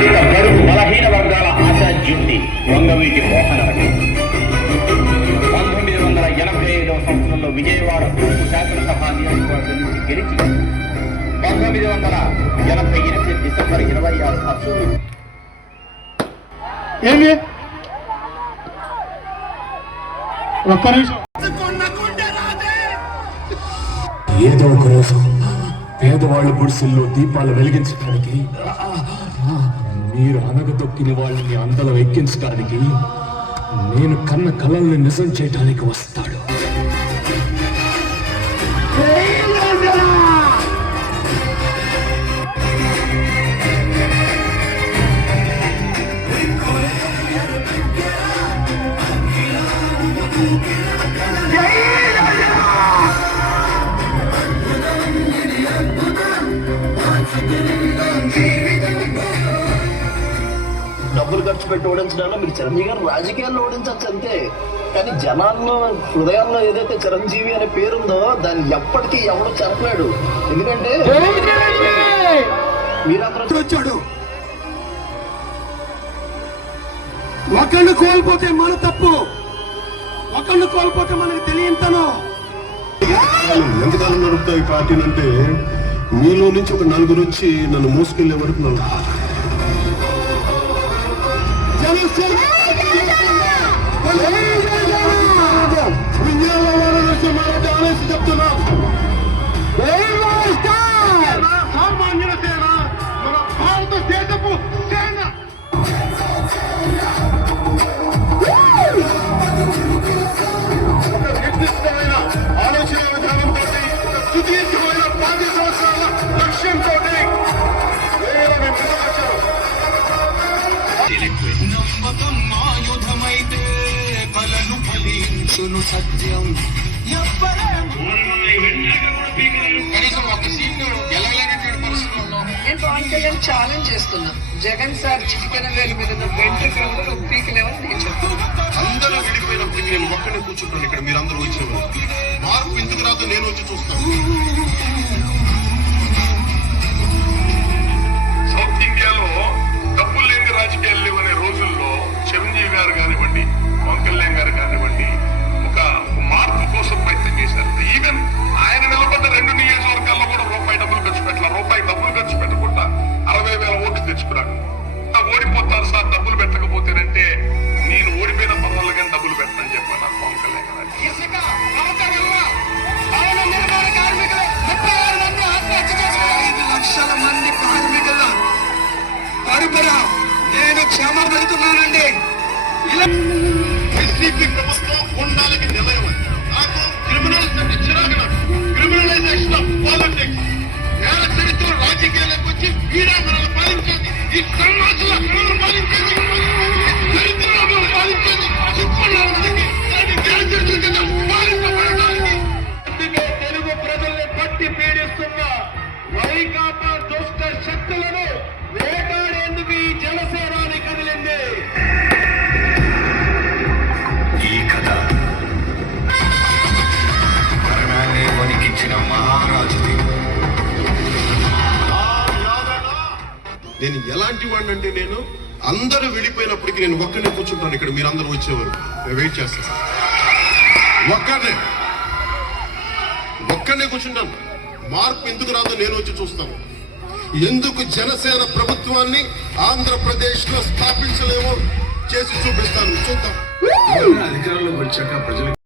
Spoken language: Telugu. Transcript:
దళిత బడుగు బలహీన వర్గాల ఆశాజ్యుడి వంగవీటి మోహన్ రెడ్డి 1985వ సంవత్సరంలో విజయవాడ తూర్పు శాసనసభ నియోజకవర్గం నుంచి గెలిచి 1988 డిసెంబర్ 26 అసూలు ఒక్క నిమిషం. ఏదో ఒక రోజు పేదవాళ్ళ గుడిసెల్లో దీపాలు వెలిగించడానికి, మీరు అనగదొక్కిన వాళ్ళని అందలో ఎక్కించడానికి, నేను కన్న కలల్ని నిజం చేయడానికి వస్తాడు. డబ్బులు ఖర్చు పెట్టి ఓడించడంలో మీకు చిరంజీవి గారు రాజకీయాల్లో ఓడించవచ్చు అంతే, కానీ జనాల్లో హృదయాల్లో ఏదైతే చిరంజీవి అనే పేరుందో దాన్ని ఎప్పటికీ ఎవడో చెప్పలేడు. ఎందుకంటే మీరందరూ వచ్చాడు. ఒకళ్ళు కోల్పోతే మన తప్పు, ఒకళ్ళు కోల్పోతే మనకు తెలియంతను. ఎంతకాలం నడుపుతా ఈ పార్టీని అంటే, మీలో నుంచి ఒక నలుగురు వచ్చి నన్ను మోసుకెళ్లే వరకు నడుపుతా. చెప్తున్నాం, సామాన్యుల సేన, మన భారతదేశపు సేన. ఒక నిర్దిష్టమైన ఆలోచన విధానంతో, ఒక సుదీర్ఘమైన 10 సంవత్సరాల లక్ష్యంతో ఆయుధమైతే కలను ఫలించును సత్యం. నేను పవన్ కళ్యాణ్ ఛాలెంజ్ చేస్తున్నా, జగన్ సార్ చిటికెన వేలు మీద వెంట్రుకలు పీకలేవని నేను చెప్తున్నా. అందరూ విడిపోయినప్పుడు నేను ఒక్కడే కూర్చుంటాను ఇక్కడ, మీరు అందరూ వచ్చేవారు. మార్పు ఎందుకు రాదో నేను వచ్చి చూస్తాను. సౌత్ ఇండియాలో డబ్బులు లేని రాజకీయాలు లేవనే రోజుల్లో చిరంజీవి గారు కానివ్వండి, పవన్ కళ్యాణ్ గారు కానివ్వండి, ఒక మార్పు కోసం ప్రయత్నం చేశారు. ఈవెన్ ఆయన నిలబడ్డ 2 నియోజకవర్గాల్లో కూడా రూపాయి డబ్బులు ఖర్చు పెట్టాల. రూపాయి డబ్బులు ఖర్చు పెట్టకుండా 60,000 ఓట్లు తెచ్చుకున్నాను. ఓడిపోతారు సార్ డబ్బులు పెట్టకపోతేనంటే, నేను ఓడిపోయిన పనులు కానీ డబ్బులు పెట్టనని చెప్పాను పవన్ కళ్యాణ్ గారు. 5 లక్షల మంది కార్మికుల తరపున నేను క్షమ పెడుతున్నానండి. వైసీపీ ప్రభుత్వం ఉండాలని నిలయం. నాకు క్రిమినల్స్ అంటే చిరాకు. నాకు క్రిమినలైజేషన్ ఆఫ్ పాలిటిక్స్, నేర చరిత్ర రాజకీయాలకు వచ్చి వీరాంగనాలు పాలించేది, ఈ సమాజంలో పాలించేది, దరిద్రాలను పాలించేది, చిక్కుళ్ళకి పాలించబడడానికి తెలుగు ప్రజల్ని పట్టి పీడిస్తున్న వైకాపా దుష్ట శక్తులను వేటాడేందుకు ఈ జనసేనాని కదిలింది. ఈ కథ మరణాన్ని వణికించిన మహారాజుది. నేను ఎలాంటి వాడిని అంటే, నేను అందరూ విడిపోయినప్పటికీ నేను ఒక్కనే కూర్చుంటాను ఇక్కడ, మీరు అందరూ వచ్చేవారు. వెయిట్ చేస్తాను, ఒక్కనే కూర్చుంటాను. మార్పు ఎందుకు రాదో నేను వచ్చి చూస్తాను. ఎందుకు జనసేన ప్రభుత్వాన్ని ఆంధ్రప్రదేశ్ లో స్థాపించలేమో చేసి చూపిస్తాను. చూద్దాం. అధికారంలోకి వచ్చాక ప్రజలు